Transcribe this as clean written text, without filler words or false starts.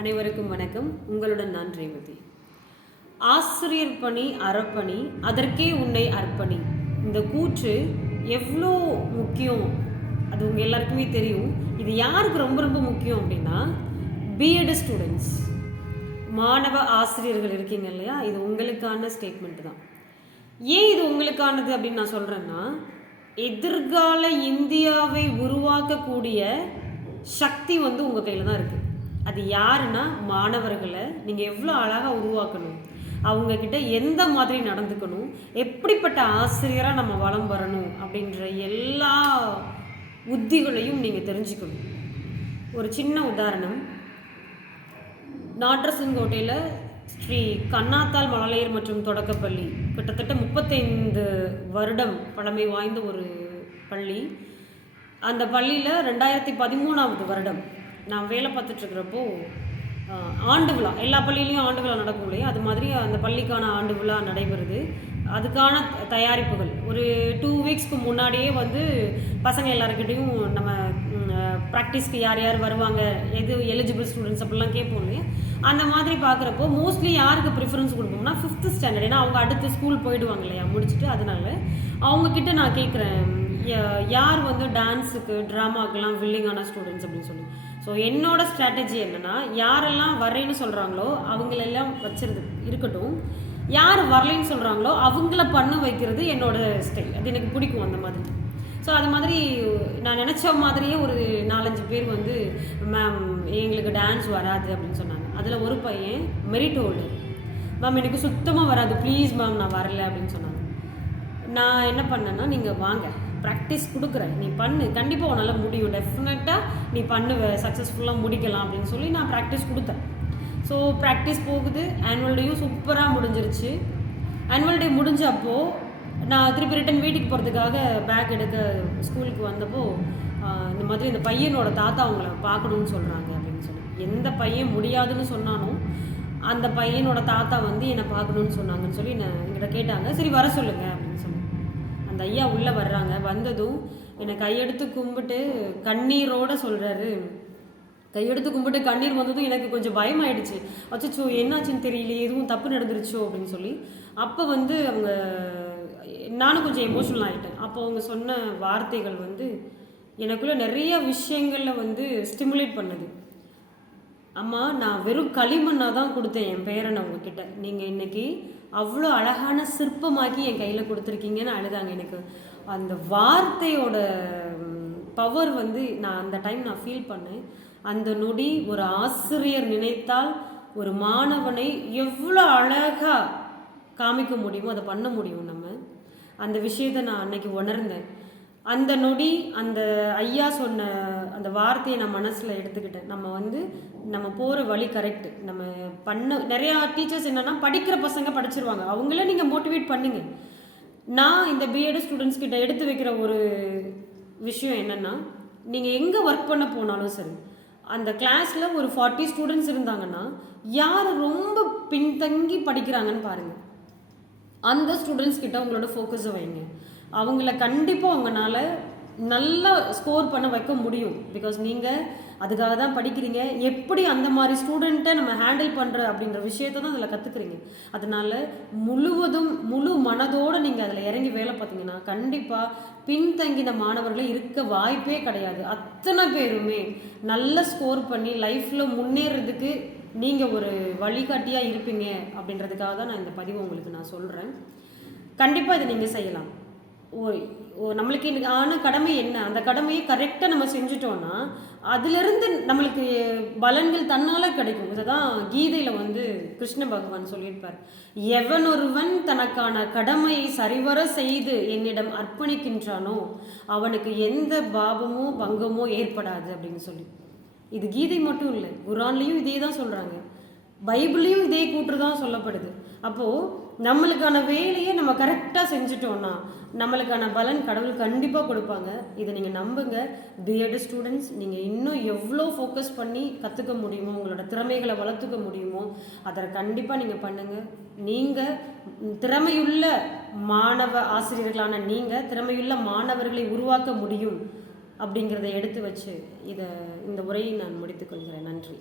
அனைவருக்கும் வணக்கம். உங்களுடன் நான் ரேவதி. ஆசிரியர் பணி அறப்பணி, அதற்கே உன்னை அர்ப்பணி. இந்த கூற்று எவ்வளோ முக்கியம் அது உங்கள் எல்லாருக்குமே தெரியும். இது யாருக்கு ரொம்ப ரொம்ப முக்கியம் அப்படின்னா, பிஎட் ஸ்டூடெண்ட்ஸ், மாணவ ஆசிரியர்கள் இருக்கீங்க இல்லையா, இது உங்களுக்கான ஸ்டேட்மெண்ட் தான். ஏன் இது உங்களுக்கானது அப்படின்னு நான் சொல்கிறேன்னா, எதிர்கால இந்தியாவை உருவாக்கக்கூடிய சக்தி உங்கள் கையில் தான் இருக்குது. அது யாருன்னா மாணவர்களை நீங்கள் எவ்வளோ அழகாக உருவாக்கணும், அவங்கக்கிட்ட எந்த மாதிரி நடந்துக்கணும், எப்படிப்பட்ட ஆசிரியராக நம்ம வளம் வரணும் அப்படின்ற எல்லா உத்திகளையும் நீங்கள் தெரிஞ்சுக்கணும். ஒரு சின்ன உதாரணம், நாட்ரசன்கோட்டையில் ஸ்ரீ கண்ணாத்தாள் மழலையர் மற்றும் தொடக்கப்பள்ளி, கிட்டத்தட்ட 35 வருடம் பழமை வாய்ந்த ஒரு பள்ளி. அந்த பள்ளியில் 2013ஆவது வருடம் நான் வேலை பார்த்துட்ருக்கிறப்போ ஆண்டு விழா, எல்லா பள்ளியிலையும் ஆண்டு விழா நடக்கும் இல்லையா, அது மாதிரி அந்த பள்ளிக்கான ஆண்டு விழா நடைபெறுது. அதுக்கான தயாரிப்புகள் ஒரு 2 வீக்ஸ்க்கு முன்னாடியே பசங்க எல்லாருக்கிட்டையும் நம்ம ப்ராக்டிஸ்க்கு யார் யார் வருவாங்க, எது எலிஜிபிள் ஸ்டூடெண்ட்ஸ் அப்படிலாம் கேட்போம் இல்லையா. அந்த மாதிரி பார்க்குறப்போ மோஸ்ட்லி யாருக்கு ப்ரிஃபரன்ஸ் கொடுப்போம்னா 5th ஸ்டாண்டர்ட், ஏன்னா அவங்க அடுத்து ஸ்கூல் போயிடுவாங்க இல்லையா முடிச்சுட்டு. அதனால அவங்கக்கிட்ட நான் கேட்குறேன், யார் டான்ஸுக்கு ட்ராமாக்கெல்லாம் வில்லிங்கான ஸ்டூடெண்ட்ஸ் அப்படின்னு சொல்லி. ஸோ என்னோடய ஸ்ட்ராட்டஜி என்னென்னா, யாரெல்லாம் வரேன்னு சொல்கிறாங்களோ அவங்களெல்லாம் வச்சுருந்து இருக்கட்டும், யார் வரலைன்னு சொல்கிறாங்களோ அவங்கள பண்ண வைக்கிறது என்னோடய ஸ்டைல். அது எனக்கு பிடிக்கும் அந்த மாதிரி. ஸோ அது மாதிரி நான் நினச்ச மாதிரியே ஒரு 4-5 பேர் மேம் எங்களுக்கு டான்ஸ் வராது அப்படின்னு சொன்னாங்க. அதில் ஒரு பையன் மெரிட் ஹோல்டர், மேம் எனக்கு சுத்தமாக வராது, ப்ளீஸ் மேம் நான் வரல அப்படின்னு சொன்னாங்க. நான் என்ன பண்ணேன்னா, நீங்கள் வாங்க, ப்ராக்டிஸ் கொடுக்குறேன், நீ பண்ணு, கண்டிப்பாக உன்னால் முடியும், டெஃபினட்டாக நீ பண்ணுவ, சக்ஸஸ்ஃபுல்லாக முடிக்கலாம் அப்படின்னு சொல்லி நான் ப்ராக்டிஸ் கொடுத்தேன். ஸோ ப்ராக்டிஸ் போகுது. ஆனுவல் டேயும் சூப்பராக முடிஞ்சிருச்சு. ஆனுவல் டே முடிஞ்ச அப்போது நான் திருப்பி ரிட்டன் வீட்டுக்கு போகிறதுக்காக பேக் எடுக்க ஸ்கூலுக்கு வந்தப்போ இந்த மாதிரி இந்த பையனோட தாத்தா அவங்கள பார்க்கணுன்னு சொல்கிறாங்க அப்படின்னு சொல்லி. எந்த பையன் முடியாதுன்னு சொன்னானோ அந்த பையனோட தாத்தா என்னை பார்க்கணுன்னு சொன்னாங்கன்னு சொல்லி என்கிட்ட கேட்டாங்க. சரி வர சொல்லுங்கள் அப்படின்னு சொல்லி அந்த ஐயா உள்ளே வர்றாங்க. வந்ததும் என்னை கையெடுத்து கும்பிட்டு கண்ணீரோடு சொல்கிறாரு. கையெடுத்து கும்பிட்டு கண்ணீர் வந்ததும் எனக்கு கொஞ்சம் பயமாயிடுச்சு. அச்சோ என்னாச்சுன்னு தெரியல, எதுவும் தப்பு நடந்துருச்சோ அப்படின்னு சொல்லி. அப்போ அவங்க நானும் கொஞ்சம் எமோஷனல் ஆகிட்டேன். அப்போ அவங்க சொன்ன வார்த்தைகள் எனக்குள்ளே நிறைய விஷயங்களில் ஸ்டிமுலேட் பண்ணுது. அம்மா, நான் வெறும் களிமண்ணாக தான் கொடுத்தேன் என் பேரனை உங்ககிட்ட, நீங்கள் இன்றைக்கி அவ்வளோ அழகான சிற்பமாக்கி என் கையில் கொடுத்துருக்கீங்கன்னு அழுதாங்க. எனக்கு அந்த வார்த்தையோட பவர் நான் அந்த டைம் நான் ஃபீல் பண்ணேன். அந்த நொடி ஒரு ஆசிரியர் நினைத்தால் ஒரு மாணவனை எவ்வளோ அழகாக காமிக்க முடியுமோ அதை பண்ண முடியும். நம்ம அந்த விஷயத்தை நான் அன்னைக்கு உணர்ந்தேன். அந்த நொடி அந்த ஐயா சொன்ன அந்த வார்த்தையை நான் மனசில் எடுத்துக்கிட்டேன். நம்ம போகிற வழி கரெக்டு. நம்ம நிறையா டீச்சர்ஸ் என்னென்னா, படிக்கிற பசங்க படிச்சிருவாங்க, அவங்கள நீங்கள் மோட்டிவேட் பண்ணுங்க. நான் இந்த பிஎட் ஸ்டூடெண்ட்ஸ் கிட்ட எடுத்து வைக்கிற ஒரு விஷயம் என்னென்னா, நீங்கள் எங்கே ஒர்க் பண்ண போனாலும் சரி, அந்த கிளாஸில் ஒரு 40 ஸ்டூடெண்ட்ஸ் இருந்தாங்கன்னா யார் ரொம்ப பின்தங்கி படிக்கிறாங்கன்னு பாருங்கள். அந்த ஸ்டூடெண்ட்ஸ் கிட்ட உங்களோட ஃபோக்கஸை வைங்க. அவங்கள கண்டிப்பாக உங்களால் நல்லா ஸ்கோர் பண்ண வைக்க முடியும். பிகாஸ் நீங்கள் அதுக்காக தான் படிக்கிறீங்க. எப்படி அந்த மாதிரி ஸ்டூடெண்ட்டை நம்ம ஹேண்டில் பண்ணுற அப்படின்ற விஷயத்தை தான் அதில் கற்றுக்குறீங்க. அதனால் முழு மனதோடு நீங்கள் அதில் இறங்கி வேலை பார்த்தீங்கன்னா கண்டிப்பாக பின்தங்கின மாணவர்களே இருக்க வாய்ப்பே கிடையாது. அத்தனை பேருமே நல்ல ஸ்கோர் பண்ணி லைஃப்பில் முன்னேறதுக்கு நீங்கள் ஒரு வழிகாட்டியாக இருப்பீங்க அப்படின்றதுக்காக தான் நான் இந்த பதிவை உங்களுக்கு நான் சொல்கிறேன். கண்டிப்பாக இதை நீங்கள் செய்யலாம். நம்மளுக்கு ஆன கடமை என்ன, அந்த கடமையை கரெக்டாக நம்ம செஞ்சுட்டோன்னா அதிலிருந்து நம்மளுக்கு பலன்கள் தன்னால் கிடைக்கும். இதை தான் கீதையில் கிருஷ்ண பகவான் சொல்லியிருப்பார், எவனொருவன் தனக்கான கடமையை சரிவர செய்து என்னிடம் அர்ப்பணிக்கின்றானோ அவனுக்கு எந்த பாவமோ பங்கமோ ஏற்படாது அப்படின்னு சொல்லி. இது கீதை மட்டும் இல்லை, குரான்லேயும் இதே தான் சொல்கிறாங்க, பைபிள்லேயும் இதே கூற்று தான் சொல்லப்படுது. அப்போது நம்மளுக்கான வேலையை நம்ம கரெக்டாக செஞ்சுட்டோன்னா நம்மளுக்கான பலன் கடவுள் கண்டிப்பாக கொடுப்பாங்க. இதை நீங்கள் நம்புங்க. பிஎட் ஸ்டூடெண்ட்ஸ், நீங்கள் இன்னும் எவ்வளோ ஃபோக்கஸ் பண்ணி கற்றுக்க முடியுமோ, உங்களோட திறமைகளை வளர்த்துக்க முடியுமோ அதை கண்டிப்பாக நீங்கள் பண்ணுங்கள். நீங்கள் திறமையுள்ள மாணவ ஆசிரியர்களான நீங்கள் திறமையுள்ள மாணவர்களை உருவாக்க முடியும் அப்படிங்கிறத எடுத்து வச்சு இந்த உரையை நான் முடித்துக்கொள்கிறேன். நன்றி.